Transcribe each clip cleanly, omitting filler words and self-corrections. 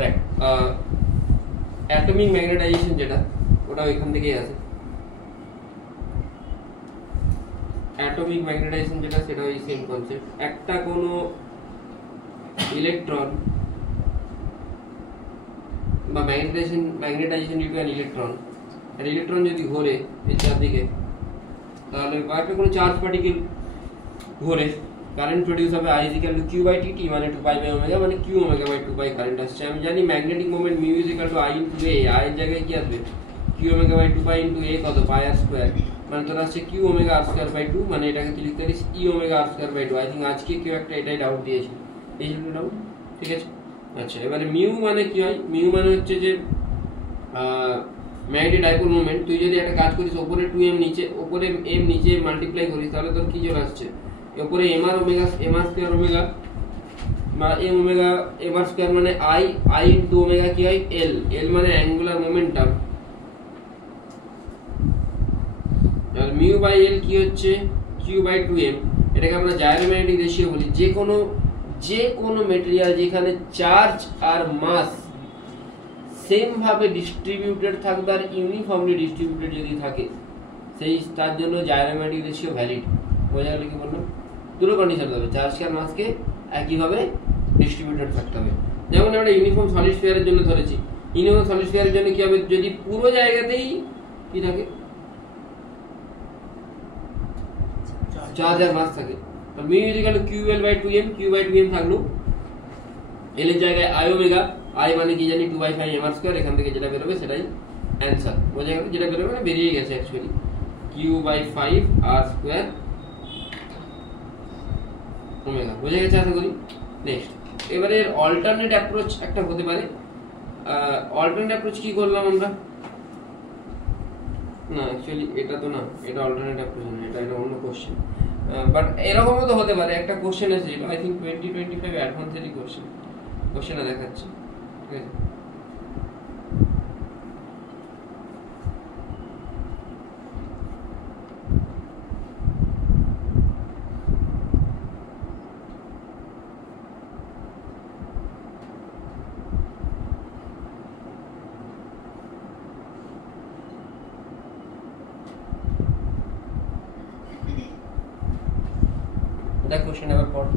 দেখ atomic magnetization যেটা ওটা ওইখান থেকেই আসে। অ্যাটমিক ম্যাগনেটাইজেশন যেটা সেটা ওই সেম কনসেপ্ট। একটা কোনো ইলেকট্রন বা magnetisation due to an electron, আর ইলেকট্রন যদি ঘোরে এই চারদিকে, তাহলে বা একটা কোনো চার্জ পার্টিকেল ঘোরে, কারেন্ট প্রডিউস হবে I = Q/T, মানে 2π/ω, মানে Q ω/2π কারেন্ট আসছে। আমি জানি magnetic moment μ = I × A, I এর জায়গায় কি আসবে Q ω/2π × A কত πr², মানে তোর আসছে Q ω/2, মানে এটাকে তুই লিখতে পারিস E ω/2। আই থিঙ্ক আজকে কেউ একটা এটাই ডাউট দিয়েছিল, এই ছিল ডাউট, ঠিক আছে। আচ্ছা, এবারে মিউ মানে কি হয়? মিউ মানে হচ্ছে যে ম্যাগনেটিক ডাইপোল মোমেন্ট। তুই যদি একটা কাজ করিস, উপরে 2m নিচে, উপরে m নিচে মাল্টিপ্লাই করিস, তাহলে তোর কি চলে আসছে, উপরে mr স্কয়ার ওমেগা বা mr স্কয়ার, মানে I × ওমেগা কি হয় l মানে অ্যাঙ্গুলার মোমেন্টাম, আর μ/l কি হচ্ছে Q/2m। এটাকে আমরা জাইরোম্যাগনেটিক রেশিও বলি। যে কোনো মেটেরিয়াল যেখানে চার্জ আর মাস সেম ভাবে ডিস্ট্রিবিউটেড থাকবে আর ইউনিফর্মলি ডিস্ট্রিবিউটেড যদি থাকে, তার জন্য জাইরোম্যাগনেটিক রেশিও ভ্যালিড। বোঝা গেল কি বললাম? দুটো কন্ডিশন হবে, চার্জকে আর মাসকে একইভাবে ডিস্ট্রিবিউটেড থাকতে হবে। যেমন আমরা ইউনিফর্ম সলিড স্ফিয়ারের জন্য ধরেছি, ইউনিফর্ম সলিড স্ফিয়ারের জন্য কি হবে, যদি পুরো জায়গাতেই কি থাকে, চার্জ আর মাস থাকে, μ = QL/2m, Q/2m থাকলো, l এর জায়গায় I ω, I মানে কি জানি 2/5mr², এখান থেকে যেটা বেরোবে সেটাই অ্যান্সার। বোঝা গেল? যেটা বেরোবে না বেরিয়ে গেছে অ্যাকচুয়ালি, Q/5r² ω। বোঝা গেছে আশা করি। নেক্সট, এবারে অল্টারনেট অ্যাপ্রোচ একটা হতে পারে। অল্টারনেট অ্যাপ্রোচ কি করলাম আমরা? না অ্যাকচুয়ালি এটা তো না, এটা অল্টারনেট অ্যাপ্রোচ না, এটা অন্য কোশ্চেন। বাট এরকমও তো হতে পারে, একটা কোশ্চেন এসেছিল আই থিঙ্ক 2025 অ্যাডভান্সেরই কোশ্চেনে দেখাচ্ছে, ঠিক আছে। দেখ কোশ্চেন আবার পড়।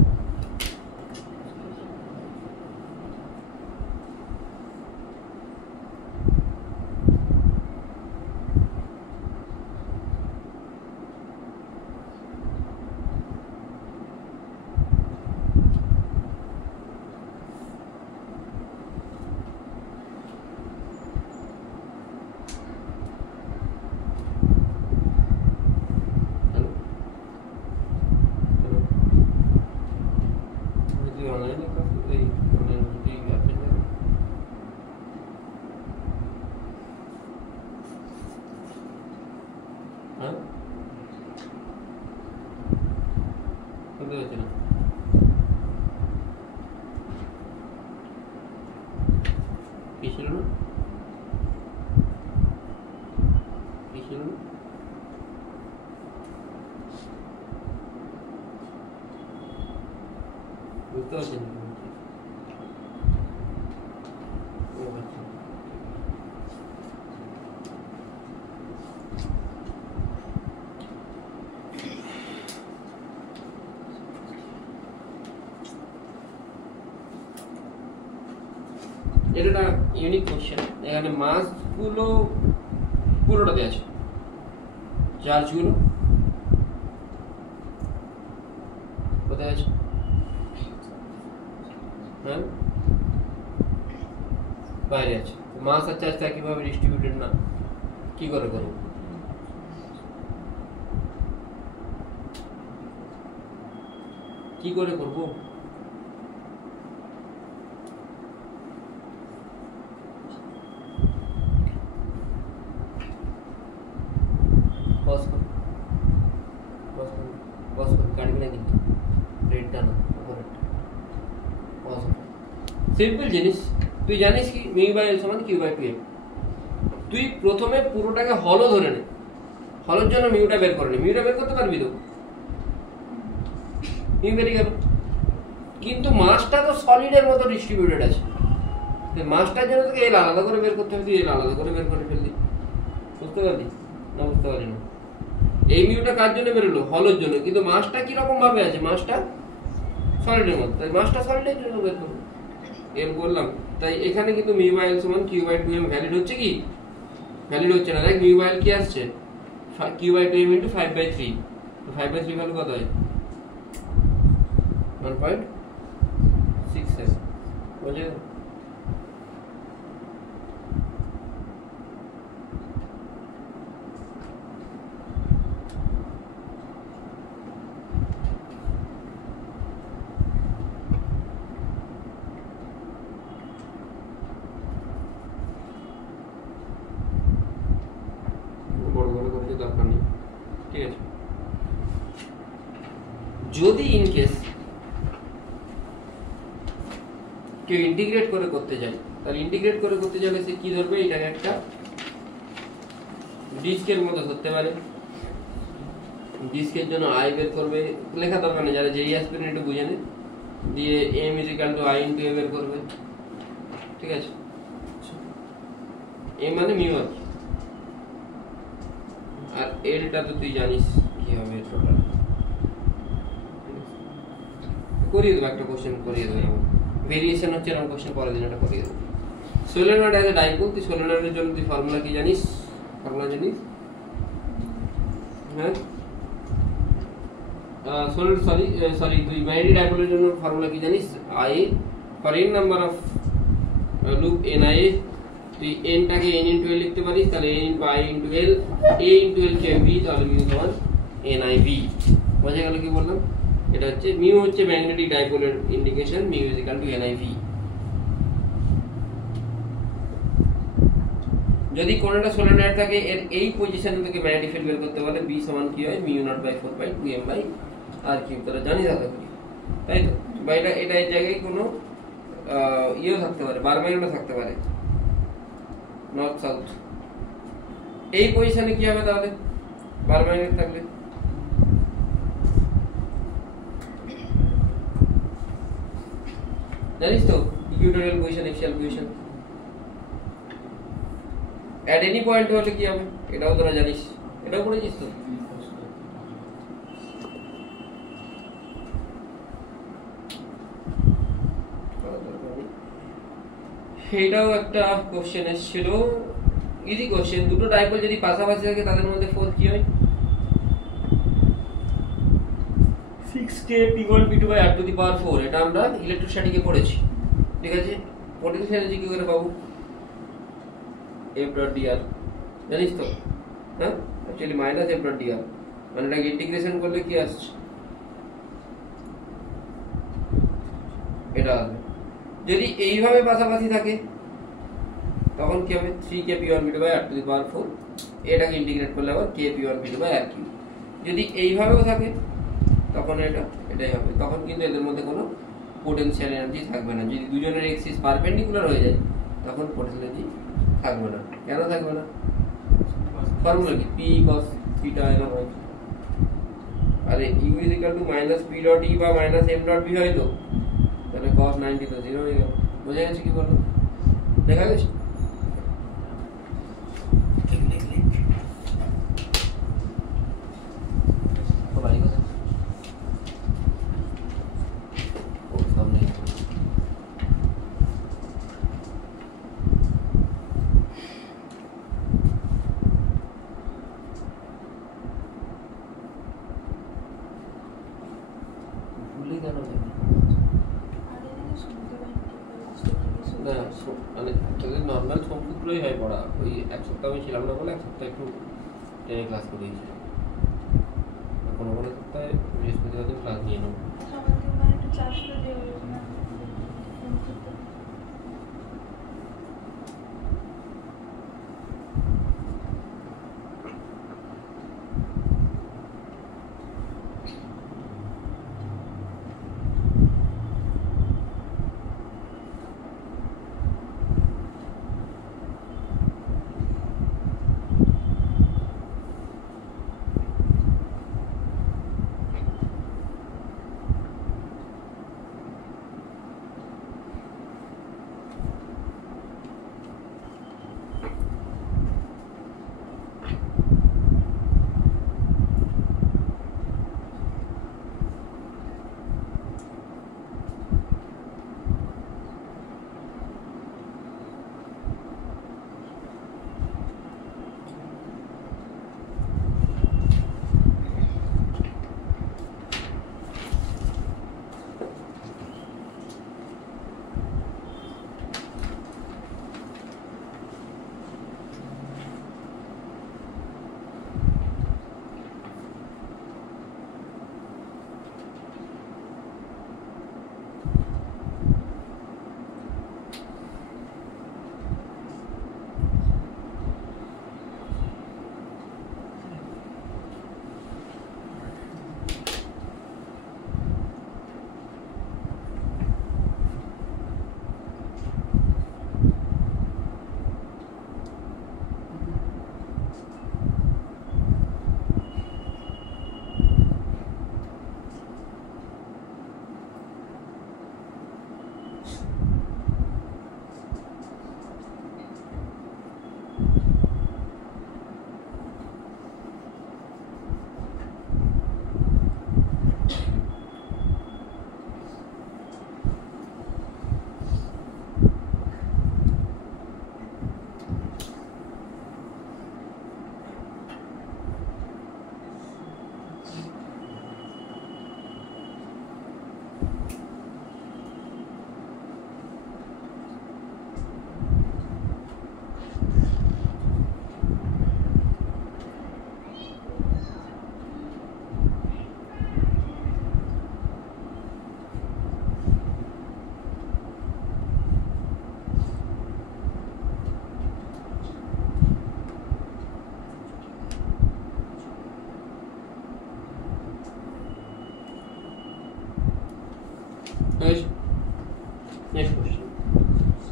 বুঝতে পারছেন? এটা ইউনিক কোশ্চেন। এখানে মাস গুলো পুরোটাতে আছে, চার্জ গুলো কোথায় আছে? হ্যাঁ, বাইরে আছে। মাস আর চার্জ একইভাবে ডিস্ট্রিবিউটেড না, কি করে করবো? কি করে করবো? সিম্পল জিনিস, তুই জানিস কি μ/l = Q/2m। তুই প্রথমে পুরোটাকে হলও ধরে নে, হলের জন্য মিউটা বের করে নে। মিউটা বের করতে পারবি তো? মিউ বেরিয়ে গেল, কিন্তু মাসটা তো সলিডের মতো ডিস্ট্রিবিউটেড আছে। মাসটার জন্য তোকে এল আলাদা করে বের করতে হবে, তুই এল আলাদা করে বের করে ফেললি। বুঝতে পারলি না? বুঝতে পারলি না? এই মিউটা কার জন্য বেরোলো? হলের জন্য, কিন্তু মাসটা কিরকম ভাবে আছে? মাসটা সলিডের মধ্যে, তাই মাসটা সলিডের জন্য বের করবো। এর বললাম, তাই এখানে কিন্তু মিউ বাই এল সমান কিউ বাই 2m ভ্যালিড হচ্ছে কি? ভ্যালিড হচ্ছে না। দেখ মিউ বাই এল কি আসছে? Q by 2m into 5/3। তো 5/3 ভ্যালু কত হয়? 1.67। বুঝে? দরকার নেই, ঠিক আছে? যদি ইন কেস কেউ ইন্টিগ্রেট করে করতে যায়, তাহলে ইন্টিগ্রেট করে করতে গেলে সে কি ধরবে? এটাকে একটা ডিস্কের মতো ধরতে পারে। ডিস্কের জন্য আই বের করবে, লেখা দরকার নেই, যারা যেই আসবে একটু বুঝে নে, দিয়ে M is equal to I into A বের করবে, ঠিক আছে? এম মানে মিউ আর কি, আর এলটা তো তুই জানিস কি হবে টোটাল। করিয়ে দেবো, একটা কোশ্চেন করিয়ে দেবো, ভেরিয়েশন হচ্ছে এরকম কোশ্চেন পরের দিন একটা করিয়ে দেবো। সোলেনয়েড অ্যাজ এ ডাইপোল, তুই সোলেনয়েডের জন্য তুই ফর্মুলা কি জানিস? ফর্মুলা জানিস? হ্যাঁ, সরি তুই ম্যাগনেটিক ডাইপোলের জন্য ফর্মুলা কি জানিস? I for N number of loop N I, তুই এনটাকে এন ইন্টু এল লিখতে পারিস, তাহলে N into I into L, A into L কে ভি, তাহলে মিউ সমান এন আই ভি। বোঝা গেল কি বললাম? এটা হচ্ছে মিউ হচ্ছে ম্যাগনেটিক ডাইপোলের indication, mu is equal to N I V. যদি কোনটা সোলেনয়েড থাকে এর এই পজিশনে থেকে ম্যাগনেটিক ফিল্ড বের করতে বলে, বি সমান কি হয়? Mu naught by 4/2m by R cube. তোরা জানিস আশা করি, তাই তো? বা এটা এর জায়গায় কোনো ইয়েও থাকতে পারে, বারম্যাগনেটও থাকতে পারে, নর্থ সাউথ। এই পজিশনে কি হবে তাহলে বারম্যাগনেট থাকলে? জানিস তো equatorial position, axial position at any point হলে কি হবে? এটাও তোরা জানিস, এটাও পড়েছিস তো। এটাও একটা কোশ্চেন এসেছিল, ইজি কোশ্চেন। দুটো ডাইপোল যদি পাশাপাশি থাকে তাদের মধ্যে ফোর্স কি হয়? 6k p1 p2/r⁴। এটা আমরা ইলেকট্রোস্ট্যাটিকে পড়েছি, ঠিক আছে? পোটেনশিয়াল কি করে পাবো? f.dr জানিস তো? হ্যাঁ, অ্যাকচুয়ালি মাইনাস f.dr, মানে এটাকে ইন্টিগ্রেশন করলে কি আসছে? এটা আসবে। যদি এইভাবে পাশাপাশি থাকে তখন কি হবে? 3k p1 p2/r⁴, এটাকে ইন্টিগ্রেট করলে আবার k p1 p2/r3। যদি এইভাবেও থাকে তখন এটাই হবে। তখন কিন্তু এদের মধ্যে কোনো পোটেনশিয়াল এনার্জি থাকবে না। যদি দুজনের এক্সিস পারপেন্ডিকুলার হয়ে যায় তখন পোটেনশিয়াল এনার্জি থাকবে না। কেন থাকবে না? ফর্মুলা কি? p cos θ এরকম হয়। আরে u = -p.e বা -m.b হয় তো, তাহলে cos 90 তো 0 হয়ে গেল। বোঝা গেছে কি বললাম? দেখা গেছে? নর্মাল সূত্রই হয় পড়া। ওই এক সপ্তাহ আমি ছিলাম না বলে এক সপ্তাহ একটু টেনে ক্লাস করিয়েছিলাম। কোনো কোনো সপ্তাহে বৃহস্পতিবার দিন ক্লাস নিয়ে নেব।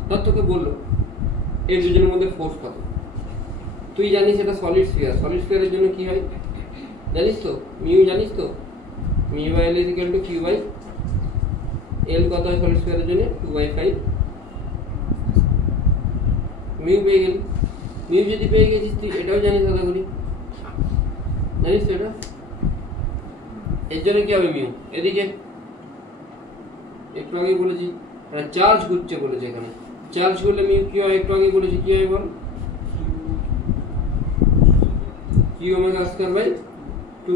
ধর তোকে বললো এই দুজনের মধ্যে ফোর্স কত, তুই জানিস এটা সলিড স্ফিয়ার, সলিড স্ফিয়ারের জন্য কি হয় জানিস তো, মিউ জানিস তো, mu by L is equal to Q by L কত হয় সলিড স্ফিয়ারের জন্য 2/5, মিউ পেয়ে গেলি। মিউ যদি পেয়ে গেছিস তুই এটাও জানিস আশা করি, জানিস তো এটা, এর জন্য কি হবে মিউ, এদিকে একটু আগে বলেছি চার্জ ঘুরছে বলেছে, এখানে চার্জ করলে মিউ কি হয় একটু আগে বলেছি কি হয় বল, কিউ ওমেগা স্কয়ার বাই 2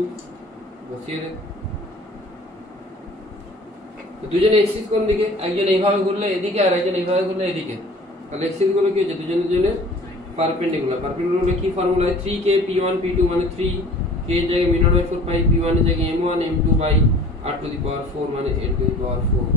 বসিয়ে দে। দুজনে এক্সিস কোন দিকে, একজন এইভাবে ঘুরলে এদিকে আর একজন এইভাবে ঘুরলে এদিকে, তাহলে এক্সিস গুলো কি হচ্ছে দুজনের জন্য পারপেন্ডিকুলার। পারপেন্ডিকুলার কি ফর্মুলা হয় 3k p1 p2 মানে 3 k এর জায়গায় m0/4 পাই, p1 এর জায়গায় m1 m2 by r to the power 4 মানে n টু দি পাওয়ার 4।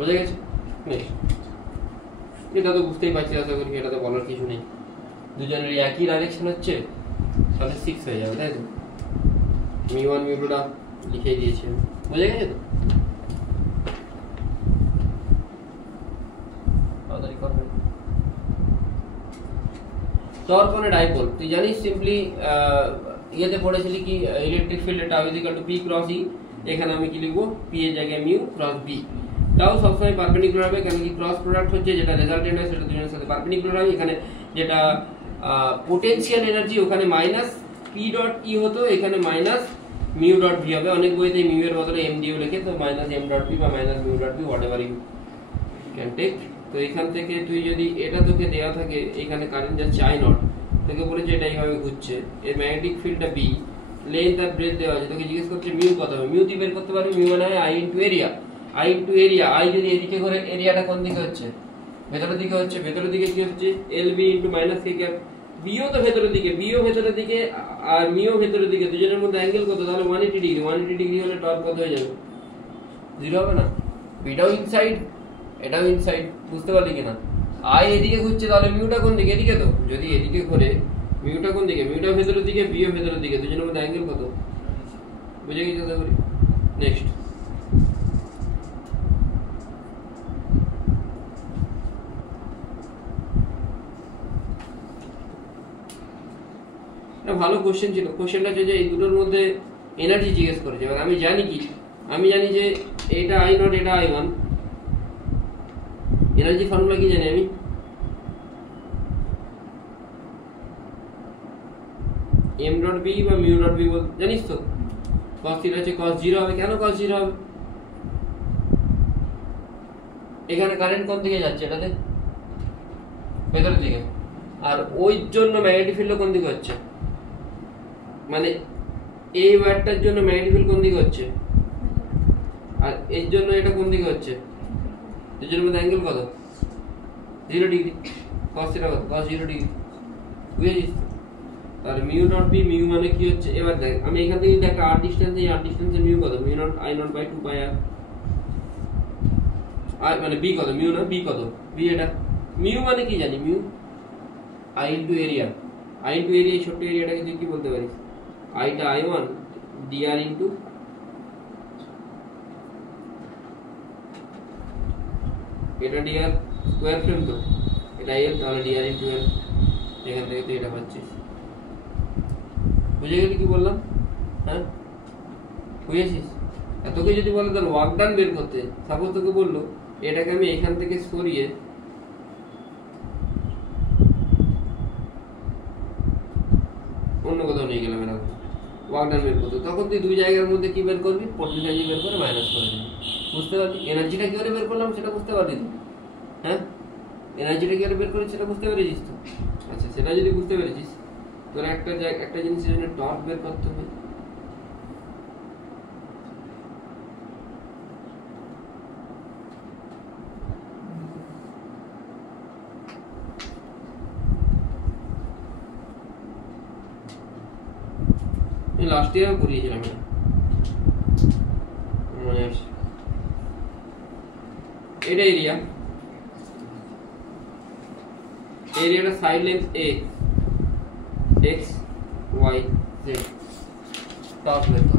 বোঝা গেছে? এটা তো বুঝতেই পারছি আশা করি, এটা তো বলার কিছু নেই, দুজনের একই ডাইরেকশন হচ্ছে তাহলে 6 হয়ে যাবে, তাই তো মিউ1 মিউ2টা লিখে দিয়েছি, বোঝা গেছে তো? টর্ক অন এ ডাইপোল তুই জানিস সিম্পলি ইয়েতে পড়েছিলি কি electric field tau is equal to P cross E, এখানে আমি কি লিখবো পি এর জায়গায় মিউ ক্রস বি। টাউ সবসময় পারপেন্ডিকুলার হবে, কেন কি ক্রস প্রোডাক্ট হচ্ছে যেটা রেজাল্টেন্ট হয় সেটা দুজনের সাথে পারপেন্ডিকুলার হয়। এখানে যেটা পোটেনশিয়াল এনার্জি ওখানে মাইনাস পি ডট ই হতো, এখানে মাইনাস মিউ ডট ভি হবে। অনেক বইতে মিউ এর বদলে এম দিও লেখে, তো মাইনাস এম ডট ভি বা minus mu dot V whatever you can take. তো এখান থেকে তুই যদি এটা তোকে দেওয়া থাকে এখানে কারেন্ট যাচ্ছে আই নট, তোকে বলেছে এটা এইভাবে ঘুরছে, এর ম্যাগনেটিক ফিল্ডটা বি, লেন্থ আর ব্রেথ দেওয়া আছে, তোকে জিজ্ঞেস করছে মিউ কত হবে, মিউ তুই বের করতে পারবি, মিউ মানে হয় I into area, I into area, I যদি এদিকে করে এরিয়াটা কোন দিকে হচ্ছে ভেতরের দিকে হচ্ছে, ভেতরের দিকে কি হচ্ছে এল বি ইনটু মাইনাস কে ক্যাপ, বিও তো ভেতরের দিকে, বিও ভেতরের দিকে আর মিও ভেতরের দিকে, দুজনের মধ্যে অ্যাঙ্গেল কত, তাহলে 180 ডিগ্রি, 180 ডিগ্রি হলে টর্ক কত হয়ে যাবে, 0 হবে না, বিটাও ইনসাইড এটাও ইনসাইড, বুঝতে পারলি কিনা? আই এদিকে ঘুরছে তাহলে মিউটা কোন দিকে, এদিকে তো, যদি এদিকে ঘুরে মিউটা কোন দিকে, মিউটা ভেতরের দিকে, বিও ভেতরের দিকে, দুজনের মধ্যে অ্যাঙ্গেল কত, বুঝে গেছি আশা করি। নেক্সট ভালো কোশ্চেন ছিল, কোশ্চেনটা হচ্ছে যে এই দুটোর মধ্যে এনার্জি জিজ্ঞেস করেছে। এবার আমি জানি কি, আমি জানি যে এটা আই নট এটা আই ওয়ান, এনার্জি ফর্মুলা কি জানি আমি, এম ডট বি বা মিউ ডট বি জানিস তো, cos থিটা হচ্ছে cos 0 হবে, কেন cos 0 হবে, এখানে কারেন্ট কোন দিকে যাচ্ছে, এটাতে ভেতরের দিকে, আর ওই জন্য ম্যাগনেটিক ফিল্ড কোন দিকে হচ্ছে, মানে এই ওয়্যারটার জন্য ম্যাগনেটিক ফিল্ড কোন দিকে হচ্ছে, আর এর জন্য এটা কোন দিকে হচ্ছে, দুজনের মধ্যে অ্যাঙ্গেল কত, 0 ডিগ্রি, cos থিটা কত, cos 0 ডিগ্রি, বুঝেছিস? তাহলে মিউ নট বি, মিউ মানে কি হচ্ছে, এবার দেখ আমি এখান থেকে যদি একটা আর ডিসটেন্স, এই আর ডিসটেন্সে মিউ কত, mu naught I naught by 2 pi R, R মানে বি কত, মিউ না বি কত, বি এটা, মিউ মানে কি জানি, mu I into area, I into area, এই ছোট্ট এরিয়াটাকে তুই কি বলতে পারিস, আইটা আই ওয়ান ডিআর ইনটু এটা ডিআর স্কোয়ার ফ্রেম, তো এটা এল, তাহলে ডিআর ইনটু এল, এখান থেকে তুই এটা পাচ্ছিস, বুঝে গেলি কি বললাম? হ্যাঁ বুঝেছিস? তোকে যদি বলে তাহলে ওয়ার্ক ডান বের করতে, সাপোজ তোকে বললো এটাকে আমি এখান থেকে সরিয়ে অন্য কোথাও নিয়ে গেলাম, এরকম ওয়ার্ক ডান বের করতে, তখন তুই দুই জায়গার মধ্যে কি বের করবি, পোটেনশিয়াল বের করে মাইনাস করে দিবি, বুঝতে পারলি? এনার্জিটা কি করে বের করলাম সেটা বুঝতে পারলি তো? হ্যাঁ এনার্জিটা কি করে বের করি সেটা বুঝতে পেরেছিস তো? আচ্ছা সেটা যদি বুঝতে পেরেছিস, তোর একটা জিনিসের জন্য টর্ক বের করতে হবে, লাস্ট ইয়ার করিয়েছিলাম এটা মনে আছে। এটা এরিয়াটা side length a x y z top length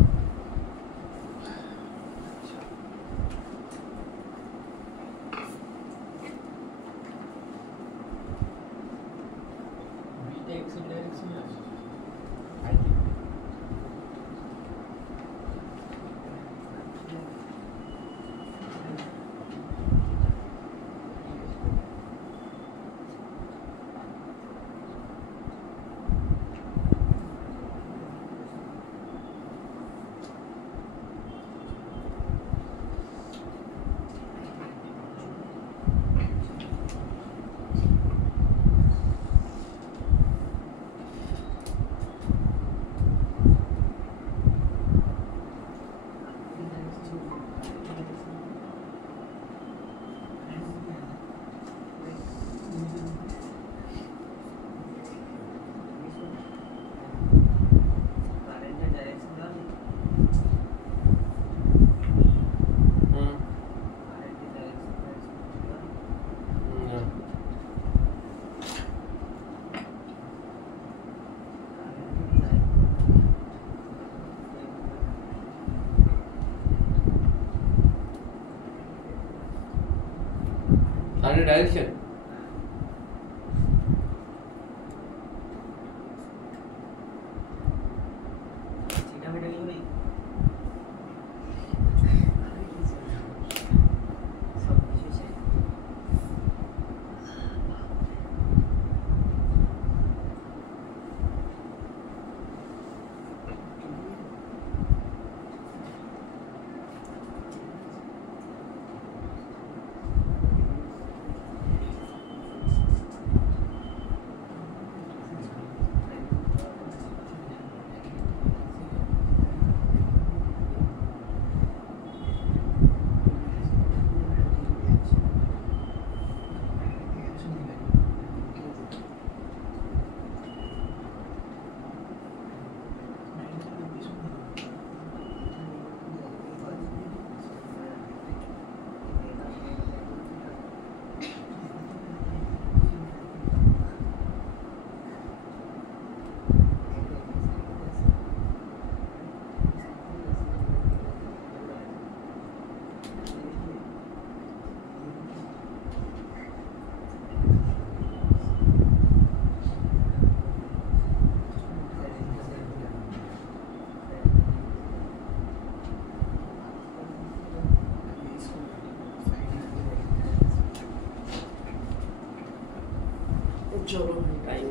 and direction चलो टाइम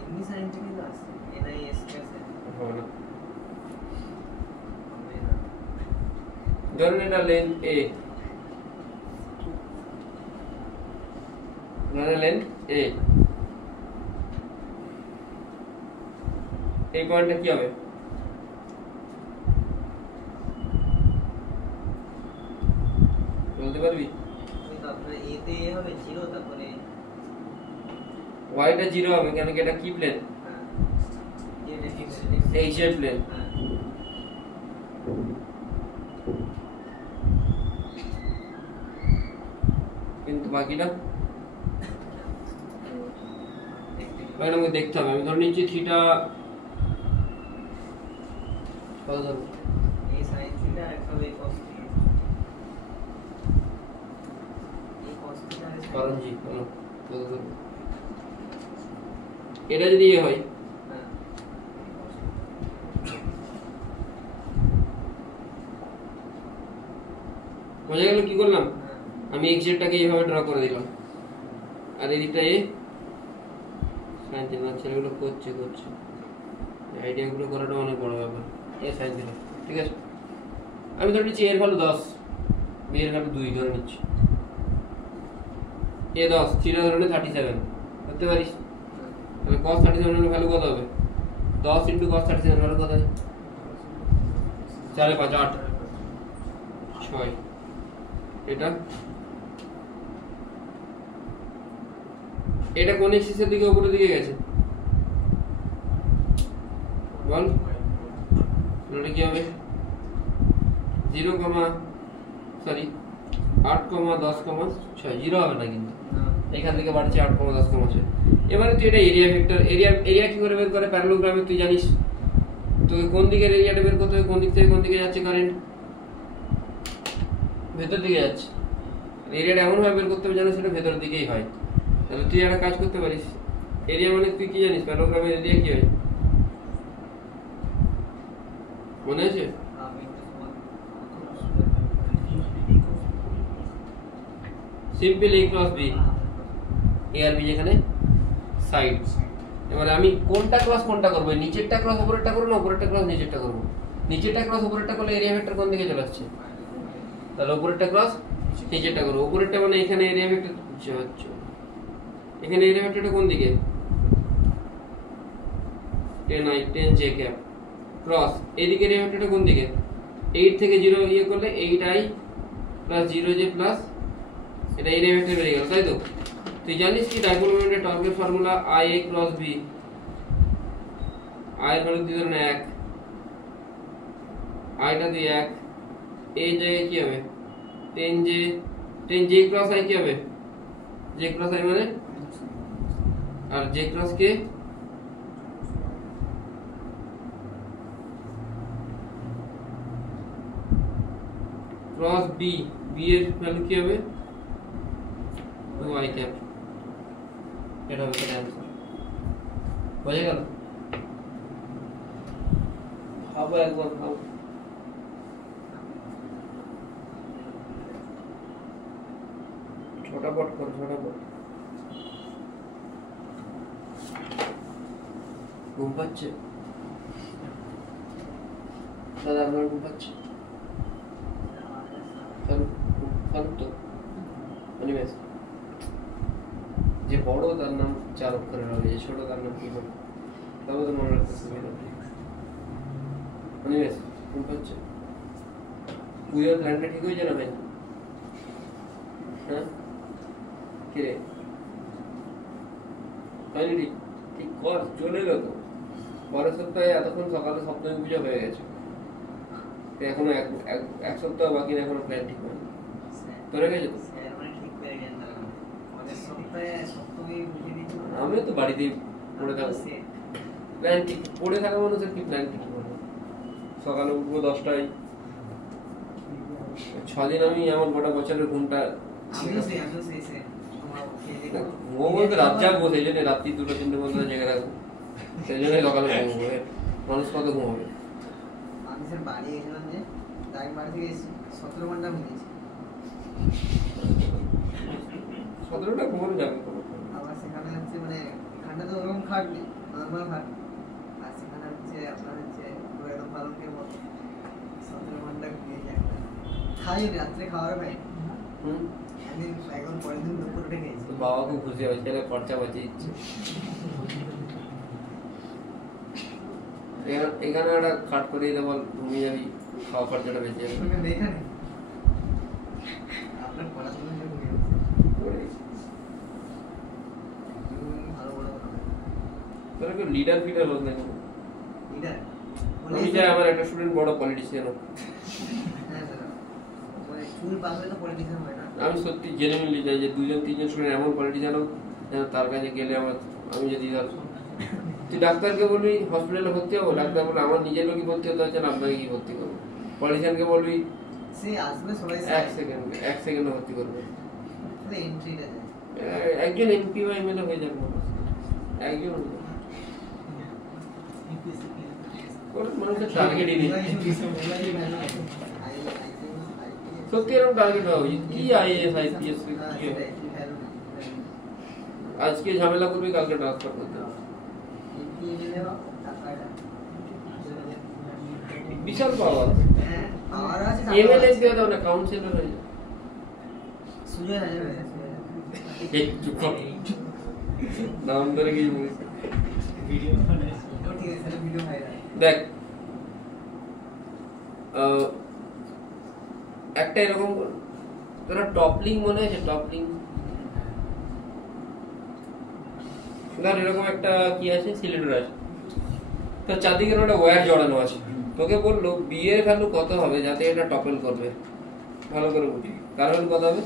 এমনি সাইন্টিফিক আছে এনআইএস আছে হবে না ধরুন এটা লেন্থ a লেন্থ a এই পয়েন্টটা কি হবে বলতে পারবি তারপরে a তে a হবে 0 তারপরে y টা 0 হবে কেন কি এটা কি প্লেন এটা ঠিক h এর প্লেন কিন্তু বাকিটা বাইরে আমাকে দেখতে হবে আমি ধরে নিচ্ছি থিটা কত ধরো এই সাইন থিটা একটা হবে cos থিটা কারণ জি বলো কত ধরো এটা যদি এ হয় বোঝা গেল কি করলাম আমি x জেডটাকে এইভাবে ড্র করে দিলাম আর এই দিকটা এ সাইন থিটা ছেলেগুলো করছে আইডিয়াগুলো করাটা অনেক বড় ব্যাপার এ সাইন থিটা ঠিক আছে আমি ধরে নিচ্ছি এর ভ্যালু 10 বি এর ভ্যালু 2 ধরে নিচ্ছি এ 10 থিটা ধরে নে 37 করতে পারিস তাহলে cos 37 এর ভ্যালু কত হবে 10 * cos 37 এর ভ্যালু কত হবে 4 5 8 6 এটা এটা কোন এক্সিসের দিকে উপরের দিকে গেছে বল এটা কি হবে 0, সরি 8,10,6 0 হবে না কিন্তু এখান থেকে বাড়ছে 8,10,6 এবারে তুই এটা এরিয়া ভেক্টর এরিয়া কি করে বের করে প্যারালোগ্রামে তুই জানিস তোকে কোন দিকের এরিয়াটা বের করতে হবে কোন দিক থেকে কোন দিকে যাচ্ছে কারেন্ট ভেতর দিকে যাচ্ছে এরিয়াটা এমন ভাবে বের করতে হবে যেন সেটা ভেতর দিকেই হয় তাহলে তুই একটা কাজ করতে পারিস এরিয়া মানে তুই কি জানিস প্যারালোগ্রামের এরিয়া কি হয় মনে আছে simple a cross b a আর b যেখানে সাইড এবারে আমি কোনটা ক্রস কোনটা করব নিচেরটা ক্রস উপরেরটা করব না উপরেরটা ক্রস নিচেরটা করব নিচেরটা ক্রস উপরেরটা করলে এরিয়া ভেক্টর কোন দিকে চলে আসছে তাহলে উপরেরটা ক্রস নিচেরটা করব উপরেরটা মানে এখানে এরিয়া ভেক্টর হচ্ছে এখানে এরিয়া ভেক্টরটা কোন দিকে 10i 10j ক্যাপ ক্রস এদিকে এরিয়া ভেক্টরটা কোন দিকে 8 থেকে 0 ইয়ে করলে 8i + 0j প্লাস এটা এরিয়া ভেক্টর বেরিয়ে গেল তাই তো তুই জানিস কি ডাইপোল মোমেন্টের টর্কের formula i a cross b i এর ভ্যালু দিয়ে ধরুন 1 i টা দিয়ে 1 a জায়গায় কি হবে 10j ক্রস i কি হবে j ক্রস i মানে আর j ক্রস কে ক্রস b এর ভ্যালু কি হবে 2i ক্যাপ এটা হবে তার অ্যানসার বোঝা গেল আবার একবার ভাব ছোটাপট কর ছোটাপট ঘুম পাচ্ছে দাদা আপনার ঘুম পাচ্ছে তো এনিওয়েজ যে বড় তার নাম 4 অক্ষরের হবে যে ছোট তার নাম কি হবে তবে তো মনে রাখতে সুবিধা হবে এনিওয়েজ কোন হচ্ছে পুরো প্ল্যানটা ঠিক হয়ে যাবে ভাই হ্যাঁ কি রে ফাইনালি ঠিক কর চলে গেল তো পরের সপ্তাহে এতক্ষণ সকালে সপ্তমী পূজা হয়ে গেছে এখনো এক সপ্তাহ বাকি না এখনো প্ল্যান ঠিক হয়নি তোরা গেছে তো আমিও তো বাড়িতেই পড়ে থাকবো প্ল্যান ঠিক পড়ে থাকা মানুষের কি প্ল্যান ঠিক করবো সকালে উঠবো 10টায় 6 দিন আমি আমার গোটা বছরের ঘুমটা ঘুমো বলতে রাত জাগবো সেই জন্য রাত্রি 2-3টে পর্যন্ত জেগে থাকবো সেই জন্যই সকালে ঘুমবো মানুষ কত ঘুমাবে আমি স্যার বাড়ি গেছিলাম যে তাই বাড়ি থেকে 17 ঘন্টা ঘুমিয়েছি 17টা ঘুমানো যাবে আবার সেখানে হচ্ছে মানে এখানটা তো ওরকম খাটনি নর্মাল খাট আর সেখানে হচ্ছে আপনার হচ্ছে একদম পালনকের মতো 17 ঘন্টা ঘুমিয়েছি একটা খাই রাত্রে খাওয়ার পাই একদিন একদম পরের দিন দুপুর উঠে খেয়েছি বাবা খুব খুশি হয়েছে তাহলে খরচা বাঁচিয়ে দিচ্ছে এখানে একটা কাট করে দিতে বল ঘুমিয়ে যাবি খাওয়া খরচাটা বেঁচে যাবে এখানে আপনার পড়াশোনা ঘুমিয়ে ভালো বড় তোরা কেউ লিডার ফিডার হোক না লিডার আমি চাই আমার একটা স্টুডেন্ট বড় পলিটিশিয়ান হোক আমি সত্যি জেনুইনলি চাই যে 2-3জন স্টুডেন্ট এমন পলিটিশিয়ান হোক যেন তার কাছে গেলে আমি যদি তুই ডাক্তারকে বলবি হসপিটালে ভর্তি হবো ডাক্তার বলে আমার নিজের লোকই ভর্তি হতে হচ্ছে না আপনাকে কি ভর্তি করবো পলিটিশিয়ানকে বলবি এক সেকেন্ডে ভর্তি করবে একজন এমপি বা এমএলএ হয়ে যাবে একজন মানুষের টার্গেটই নেই সত্যি এরকম টার্গেট হওয়া উচিত কি আইএএস আইপিএস আজকে ঝামেলা করবি কালকে ট্রান্সফার করতে বিশাল পাওয়ার এমএলএ দিয়ে দাও না কাউন্সিলর হয়ে যাবে নাম ধরে কি দেখ একটা এরকম তোরা টপলিং মনে আছে টপলিং ধর এরকম একটা কি আছে সিলিন্ডার আছে, তার চারদিকে একটা ওয়্যার জড়ানো আছে, তোকে বললো বি এর ভ্যালু কত হবে যাতে এটা টপল করবে, ভালো করে বুঝি কার ভ্যালু কত হবে,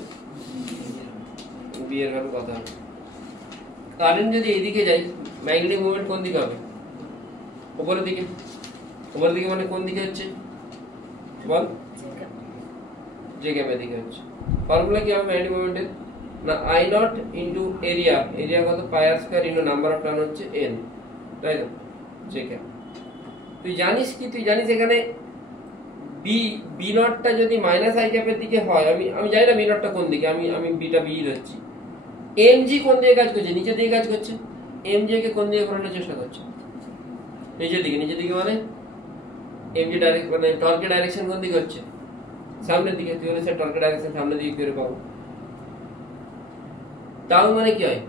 বি এর ভ্যালু কত হবে। কারেন্ট যদি এইদিকে যায় ম্যাগনেটিক মোমেন্ট কোন দিকে হবে, উপরের দিকে, উপরের দিকে মানে কোন দিকে হচ্ছে বল, যে গ্যাপের দিকে হচ্ছে। ফর্মুলা কি হবে ম্যাগনেটিক মোমেন্টের, না I naught into area, area কত pi R square into number of turn হচ্ছে এন, তাই তো, যে গ্যাপ। তুই জানিস কি, তুই জানিস এখানে বি বি নটটা যদি মাইনাস আই ক্যাপের দিকে হয়, আমি জানি না বি নটটা কোন দিকে, আমি বিটা বি ধরছি। এম জি কোন দিকে কাজ করছে, নিচের দিকে কাজ করছে, এম জি কে কোন দিকে ঘোরানোর চেষ্টা করছে, নিচের দিকে, নিচের দিকে মানে এম জি ডাইরেক্ট মানে টর্কের ডাইরেকশন কোন দিকে হচ্ছে, সামনের দিকে। তুই বলে স্যার টর্কের ডাইরেকশন সামনের দিকে কি করে পাবো, তাও মানে কি হয়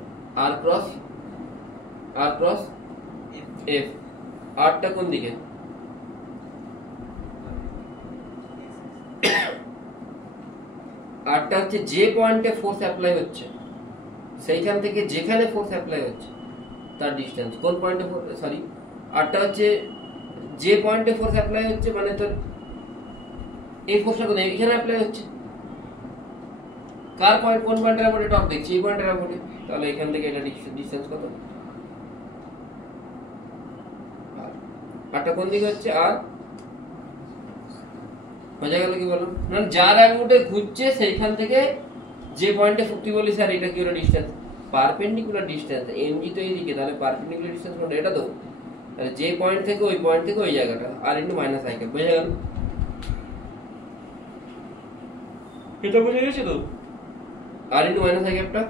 আর ক্রস এফ, আরটা কোন দিকে, আরটা হচ্ছে যে পয়েন্টে ফোর্স অ্যাপ্লাই হচ্ছে সেইখান থেকে যেখানে ফোর্স অ্যাপ্লাই হচ্ছে তার ডিসটেন্স, কোন পয়েন্টে সরি আরটা হচ্ছে যে পয়েন্টে ফোর্স অ্যাপ্লাই হচ্ছে মানে তোর এই ফোর্সটা কোথায় এখানে অ্যাপ্লাই হচ্ছে, কার পয়েন্ট কোন পয়েন্টের উপরে টপ দেখছি এই পয়েন্টের উপরে, তাহলে এখান থেকে এটা ডিসটেন্স কত, আরটা কোন দিকে হচ্ছে আর বোঝা গেল কি বলো, মানে যার অ্যাঙ্গুলটা ঘুরছে সেইখান থেকে যে পয়েন্টে 50 বলি স্যার এটা কি হলো ডিসটেন্স, পারপেন্ডিকুলার ডিসটেন্স, এমজি তো এইদিকে, তাহলে পারপেন্ডিকুলার ডিসটেন্স কোনটা, এটা তো, তাহলে যে পয়েন্ট থেকে ওই পয়েন্ট থেকে ওই জায়গাটা আর ইনটু মাইনাস আই ক্যাপ, বোঝা গেল, এটা বুঝে গেছে তো, আর ইনটু মাইনাস আই ক্যাপটা,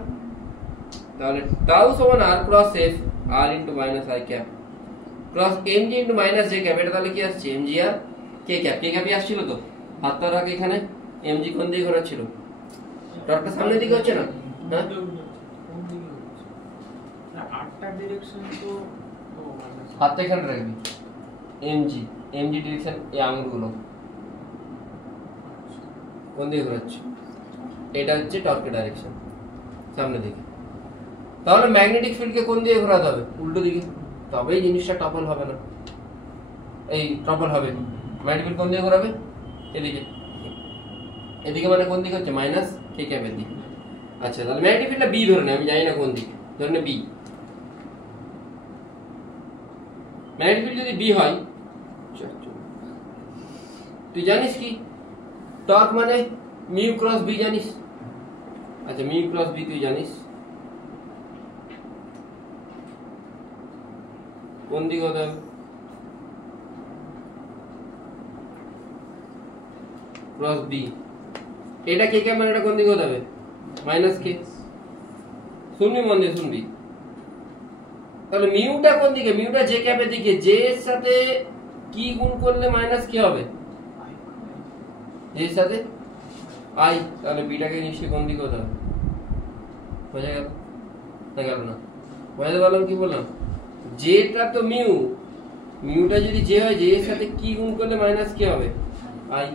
তাহলে টাউ সমান R cross F R into minus I cap cross MG into minus J cap, এটা তাহলে কি আসছে এমজি আর কে ক্যাপ, কে ক্যাপই আসছিল তো, হাতটা রাখ এখানে, এমজি কোন দিকে ঘোরাচ্ছিল, ডটটা সামনের দিকে হচ্ছে না, হ্যাঁ হাতটা এখানে রাখবি, এমজি ডিরেকশন এই আঙুলগুলো কোন দিকে ঘোরাচ্ছে, এটা হচ্ছে টর্কের ডাইরেকশন সামনের দিকে, তাহলে ম্যাগনেটিক ফিল্ডকে কোন দিকে ঘোরাতে হবে, উল্টো দিকে, তবেই জিনিসটা টপল হবে না, এই টপল হবে, ম্যাগনেটিক ফিল্ড কোন দিকে ঘোরাবে, এদিকে, এদিকে মানে কোন দিকে হচ্ছে মাইনাস কে ক্যাপের দিকে। আচ্ছা তাহলে ম্যাগনেটিক ফিল্ডটা বি ধরে নে, আমি জানি না কোন দিকে, ধরে নে বি, ম্যাগনেটিক ফিল্ড যদি বি হয় তুই জানিস কি টর্ক মানে মিউ ক্রস বি জানিস, আচ্ছা মিউ ক্রস বি তুই জানিস কোন দিকে হতে হবে, ক্রস বি, এটা কে ক্যাপ মানে এটা কোন দিকে হতে হবে মাইনাস কে, শুনবি মন দিয়ে শুনবি, তাহলে মিউটা কোন দিকে, মিউটা জে ক্যাপের দিকে, জে এর সাথে কি গুণ করলে মাইনাস কি হবে, জে এর সাথে আই, তাহলে বিটাকে নিশ্চয়ই কোন দিকে হতে হবে, বোঝা গেল না, গেল না, বোঝাতে পারলাম কি বললাম, জেটা তো মিউ, মিউটা যদি জে হয় জে এর সাথে কি গুণ করলে মাইনাস কি হবে আই,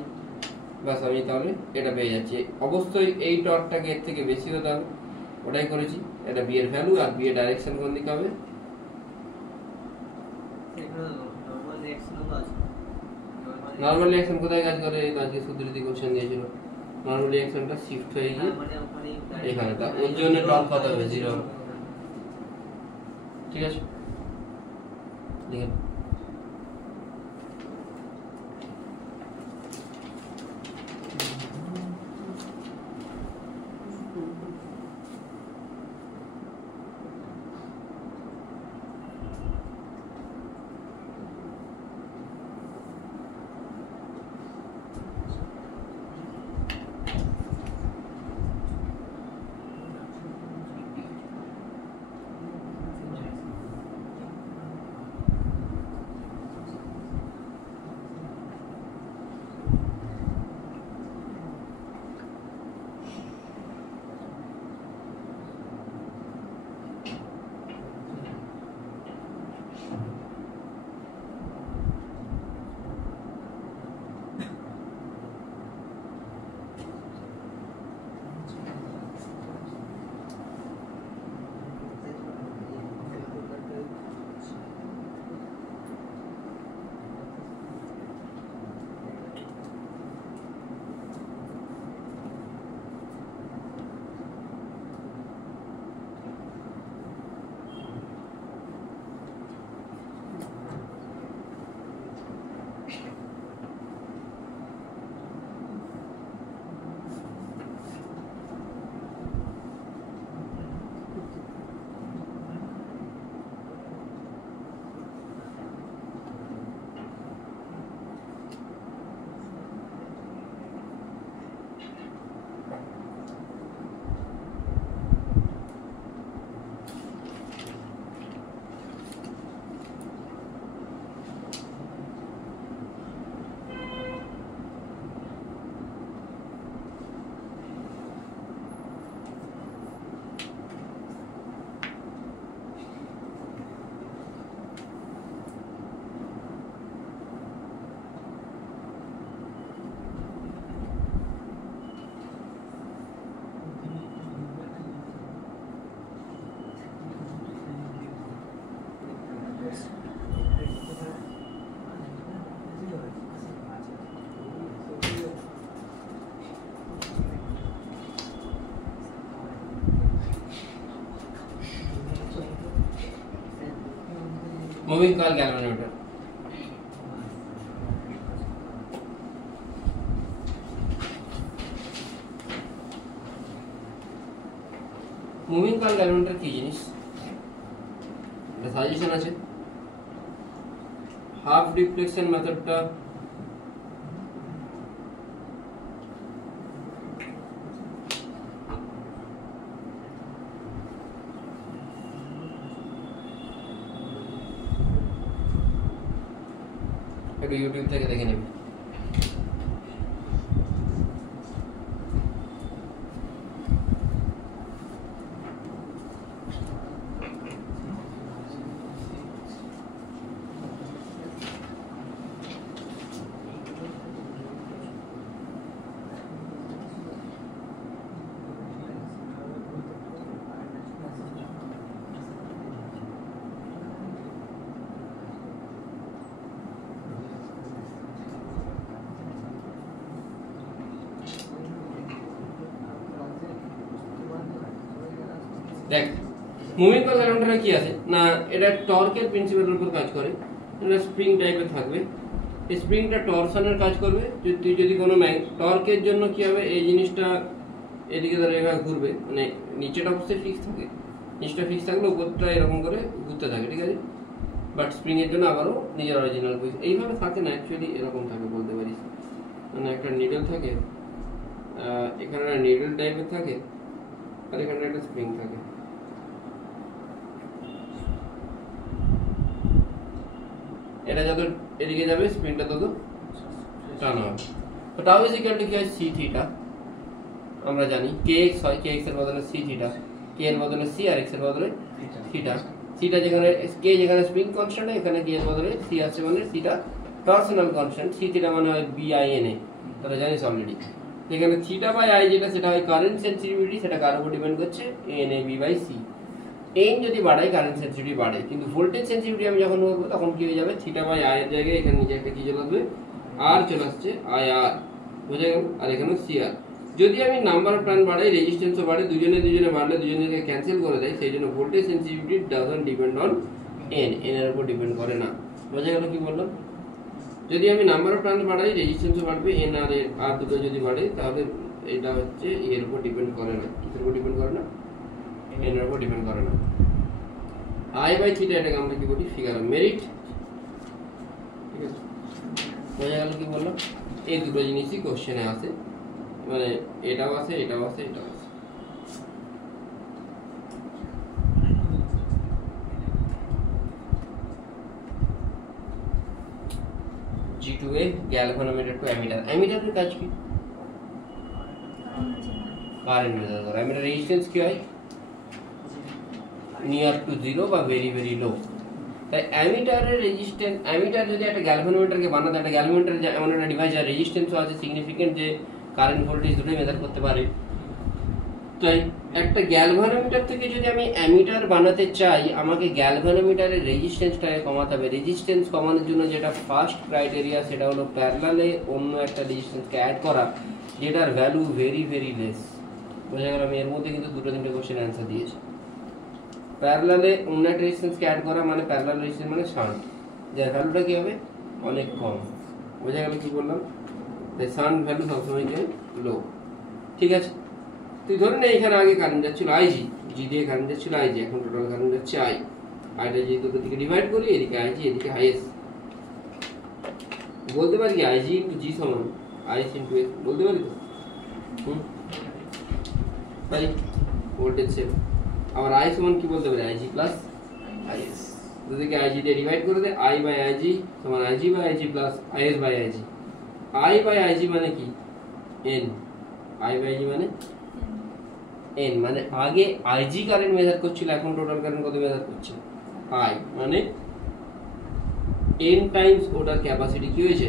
বাস আমি তাহলে এটা পেয়ে যাচ্ছি, অবশ্যই এই টর্কটাকে এর থেকে বেশি হতে হবে, ওটাই করেছি, এটা বি এর ভ্যালু আর বি এর ডাইরেকশন কোন দিকে হবে, নরমাল রিঅ্যাকশন কোথায় কাজ করে, আজকে সুদৃতি কোশ্চেন দিয়েছিল, নরমাল রিঅ্যাকশনটা শিফট হয়ে গিয়ে এখানে, তা ওর জন্য টর্ক কত হবে 0, ঠিক আছে দেখেন। Moving coil galvanometer. Moving coil galvanometer কি জিনিস, এটা সাজেশন আছে। হাফ ডিফ্লেকশন মেথডটা একটু ইউটিউব থেকে দেখে নেবে। দেখ মুভিং কয়েল গ্যালভানোমিটারে কি আছে না, এটা টর্কের প্রিন্সিপালের উপর কাজ করে। এটা স্প্রিং টাইপের থাকবে, এই স্প্রিংটা টরশনের কাজ করবে। তুই যদি কোনো টর্কের জন্য কি হবে, এই জিনিসটা এদিকে ধরে এভাবে ঘুরবে, মানে নিচেটা অবশ্যই ফিক্স থাকে, নিচটা ফিক্স থাকলে উপরটা এরকম করে ঘুরতে থাকে, ঠিক আছে। বাট স্প্রিং এর জন্য আবারও নিজের অরিজিনাল পজিশন এইভাবে থাকে না, অ্যাকচুয়ালি এরকম থাকে বলতে পারিস। মানে একটা নিডল থাকে, এখানে একটা নিডল টাইপের থাকে, আর এখানে একটা স্প্রিং থাকে। এটা যত এদিকে যাবে স্প্রিংটা তত টানা হবে। তো টাউ ইজ ইকুয়াল টু কি হয়, সি থিটা। আমরা জানি kx হয়, kx এর বদলে c থিটা, k এর বদলে c আর x এর বদলে থিটা। থিটা যেখানে k যেখানে স্প্রিং কনস্ট্যান্ট, এখানে k এর বদলে c আছে, মানে theta torsional constant. c theta মানে হয় BINA, তোরা জানিস অলরেডি। যেখানে থিটা বাই i যেটা, সেটা হয় কারেন্ট সেন্সিটিভিটি, সেটা কার উপর ডিপেন্ড করছে, NAB/C। n যদি বাড়ায় কারেন্ট সেন্সিটিভিটি বাড়ে, কিন্তু ভোল্টেজ সেন্সিটিভিটি আমি যখন বলবো তখন কি হয়ে যাবে, থিটা বাই i এর জায়গায় এখানে নিচে একটা কি চলে আসবে, r চলে আসছে, IR, বুঝা গেল। আর এখানে CR। যদি আমি নাম্বার অফ টার্ন বাড়াই, রেজিস্ট্যান্সও বাড়ে, দুজনে বাড়লে দুজনেকে ক্যান্সেল করে দেয়, সেই জন্য voltage sensitivity doesn't depend on n, এর উপর ডিপেন্ড করে না। বোঝা গেল কি বললাম? যদি আমি নাম্বার অফ টার্ন বাড়াই, রেজিস্ট্যান্সও বাড়বে, n আর দুটো যদি বাড়ে, তাহলে এটা হচ্ছে এর উপর ডিপেন্ড করে না। কিসের উপর ডিপেন্ড করে না? n এর উপর ডিপেন্ড করে না। I/θ এটাকে আমরা কি বলি, ফিগার অফ মেরিট, ঠিক আছে। বোঝা গেল কি বললাম? এই দুটো জিনিসই কোশ্চেনে আছে, মানে এটাও আছে, এটাও আছে, এটাও আছে। G2A galvanometer two ammeter. অ্যামিটারের কাজ কি? কারেন্ট মেজার করা। অ্যামিটার রেজিস্ট্যান্স কি হয়, নিয়ার টু জিরো বা ভেরি ভেরি লো। তাই অ্যামিটারের রেজিস্ট্যান্স, অ্যামিটার যদি একটা গ্যালভানোমিটারকে বানাতে, একটা গ্যালভানোমিটার এমন একটা ডিভাইস যার রেজিস্ট্যান্সও আছে সিগনিফিকেন্ট, যে কারেন্ট ভোল্টেজ দুটোই মেজার করতে পারে। তাই একটা গ্যালভানোমিটার থেকে যদি আমি অ্যামিটার বানাতে চাই, আমাকে গ্যালভানোমিটারের রেজিস্ট্যান্সটাকে কমাতে হবে। রেজিস্ট্যান্স কমানোর জন্য যেটা ফার্স্ট ক্রাইটেরিয়া, সেটা হলো প্যারালালে অন্য একটা রেজিস্ট্যান্সকে অ্যাড করা, যেটার ভ্যালু ভেরি ভেরি লেস। বোঝা গেল? আমি এর মধ্যে কিন্তু দুটো তিনটে কোশ্চেন অ্যান্সার দিয়েছি। প্যারালালে অন্য একটা রেজিস্ট্যান্সকে অ্যাড করা মানে প্যারালাল রেজিস্ট্যান্স মানে শান্ট, যার ভ্যালুটা কি হবে, অনেক কম। বোঝা গেল কি বললাম? তাই শান্ট ভ্যালু সবসময় যে লো, ঠিক আছে। তুই ধরে নে এখানে আগে কারেন্ট যাচ্ছিল IG, জি দিয়ে কারেন্ট যাচ্ছিল IG, এখন টোটাল কারেন্ট যাচ্ছে I। আইটা যদি দুটো দিকে ডিভাইড করি, এদিকে IG এদিকে IS, বলতে পারি কি IG ইন্টু G সমান IS ইন্টু S, বলতে পারি তো? পারি। Voltage save. আবার I সমান কি বলতে পারি, IG প্লাস IS। দুদিকে IG দিয়ে ডিভাইড করে দে, I বাই IG সমান IG by IG plus IS by IG। I by IG মানে কি, N। I বাই IG মানে n, মানে আগে IG কারেন্ট মেজার করছিল, এখন টোটাল কারেন্ট কত মেজার করছে, I, মানে n টাইমস ওটার ক্যাপাসিটি কি হয়েছে,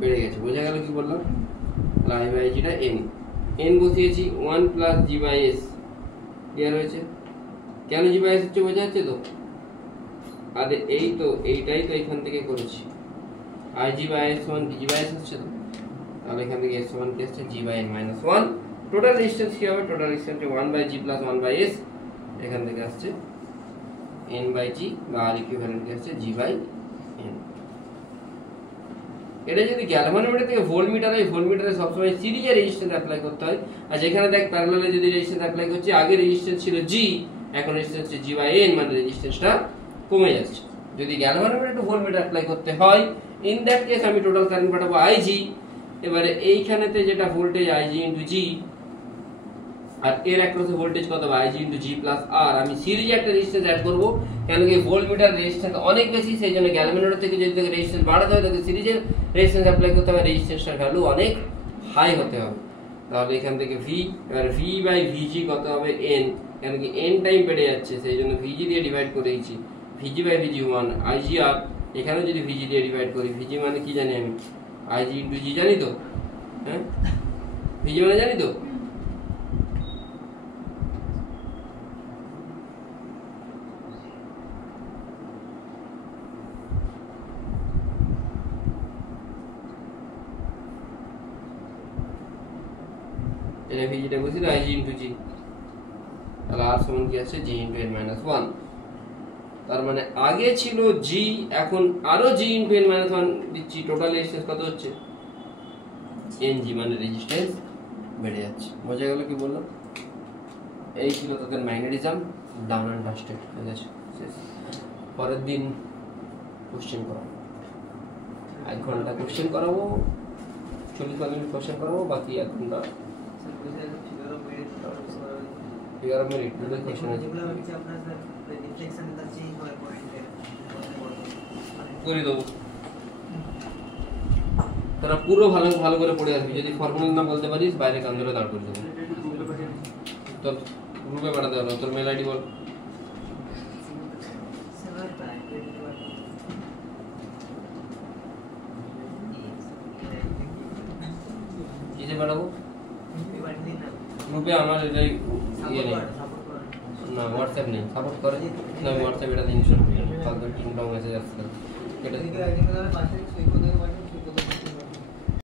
বেড়ে গেছে। বোঝা গেল কি বললাম? I বাই IG টা n বসিয়েছি, 1 plus G by S, clear হয়েছে? কেন G বাই S হচ্ছে বোঝা যাচ্ছে তো? আরে এই তো, এইটাই তো এখান থেকে করেছি, IG বাই S সমান G বাই S হচ্ছে তো, তাহলে এখান থেকে S সমান কি আসছে, G by n minus 1। Total resistance কি হবে, total resistance 1 by G plus 1 by S, এখান থেকে আসছে n বাই জি বা আর ইকুইভ্যালেন্ট কি আছে জি বাই n। এটা যদি গ্যালভানোমিটার থেকে ভোল্টমিটার হয়, ভোল্টমিটারে সবসময় সিরিজে রেজিস্ট্যান্স অ্যাপ্লাই করতে হয়। আর যেখানে দেখ প্যারালালে যদি রেজিস্ট্যান্স অ্যাপ্লাই করছি, আগে রেজিস্ট্যান্স ছিল জি, এখন রেজিস্ট্যান্স হচ্ছে জি বাই n, মানে রেজিস্ট্যান্সটা কমে যাচ্ছে। যদি গ্যালভানোমিটার টু ভোল্টমিটার অ্যাপ্লাই করতে হয়, ইন দ্যাট কেস আমি টোটাল কারেন্ট পাঠাবো আইজি। এবারে এইখানেতে যেটা ভোল্টেজ আইজি ইনটু জি, আর এর অ্যাক্রসে ভোল্টেজ কত হবে আইজি ইনটু জি প্লাস আর। আমি সিরিজে একটা রেজিস্ট্যান্স অ্যাড করব, কেন কি ভোল্টমিটার রেজিস্ট্যান্স অনেক বেশি, সেই জন্য গ্যালভানোমিটার থেকে যদি তাকে রেজিস্ট্যান্স বাড়াতে হয় তাকে সিরিজের রেজিস্ট্যান্স অ্যাপ্লাই করতে হবে, রেজিস্ট্যান্সটার ভ্যালু অনেক হাই হতে হবে। তাহলে এখান থেকে ভি, এবার ভি বাই ভিজি কত হবে এন, কেন কি এন টাইম বেড়ে যাচ্ছে সেই জন্য ভিজি দিয়ে ডিভাইড করে দিয়েছি। ভিজি বাই ভিজি 1 আইজি আর, এখানেও যদি ভিজি দিয়ে ডিভাইড করি, ভিজি মানে কি জানি আমি, আইজি ইনটু জি জানি তো, হ্যাঁ ভিজি মানে জানি তো। এটা ভিজিটা বসি তো আইজি ইনটু জি, তাহলে আর সমান কি আছে জি ইনটু এন মাইনাস 1। তার মানে আগে ছিল জি, এখন আরো জি ইনটু এন মাইনাস 1 দিচ্ছি, টোটাল রেজিস্ট্যান্স কত হচ্ছে এন জি, মানে রেজিস্ট্যান্স বেড়ে যাচ্ছে। বোঝা গেল কি বললাম? এই ছিল তাদের ম্যাগনেটিজম ডাউন অ্যান্ড ডাস্টেড। ঠিক আছে, শেষ। পরের দিন কোশ্চেন করাবো, 1 ঘন্টা কোশ্চেন করাবো, 40 মিনিট কোশ্চেন করাবো, বাকি 1 ঘন্টা ফিগার অফ মেরিট দুটো কোশ্চেন আছে করে দেবো। তারা পুরো ভালো ভালো করে পড়ে আসবি, যদি ফর্মুলা না বলতে পারিস বাইরে কান ধরে দাঁড় করে দেবো। তোর গ্রুপে পাঠাতে হবে, তোর মেল আইডি বল। কিসে পাঠাবো? গ্রুপে আমার এটাই ইয়ে নেই না, হোয়াটসঅ্যাপ নেই, সাপোর্ট করে না। আমি হোয়াটসঅ্যাপ এটা ইনস্টল করি, ফালতু টিং টং মেসেজ আসছে এটা।